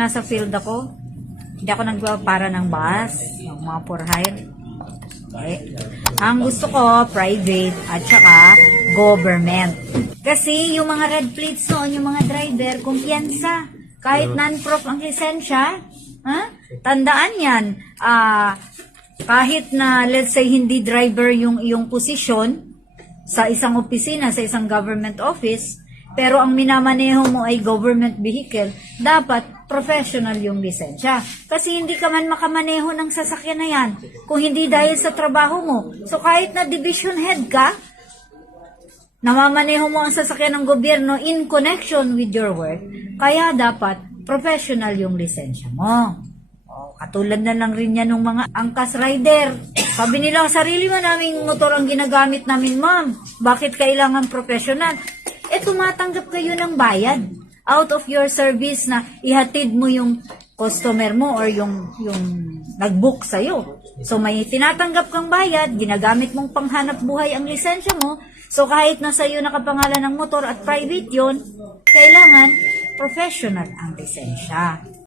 nasa field ako. Hindi ako nagpapara ng bus, ng mga for hire. Okay. Ang gusto ko, private at saka government. Kasi yung mga red plates noon, yung mga driver, kumpiyansa. Kahit non-prof ang lisensya, tandaan yan. Kahit na, let's say, hindi driver yung iyong posisyon sa isang opisina, sa isang government office, pero ang minamaneho mo ay government vehicle, dapat professional yung lisensya. Kasi hindi ka man makamaneho ng sasakyan na yan kung hindi dahil sa trabaho mo. So kahit na division head ka, namamaneho mo ang sasakyan ng gobyerno in connection with your work, kaya dapat professional yung lisensya mo. Katulad na lang rin yan ng mga angkas rider. Sabi nila, sarili mo naming motor ang ginagamit namin, ma'am. Bakit kailangan professional? Tumatanggap kayo ng bayad out of your service na ihatid mo yung customer mo or yung nag-book sa'yo. So may tinatanggap kang bayad, ginagamit mong panghanap buhay ang lisensya mo. So kahit na sa'yo nakapangalan ng motor at private yon, kailangan professional ang lisensya.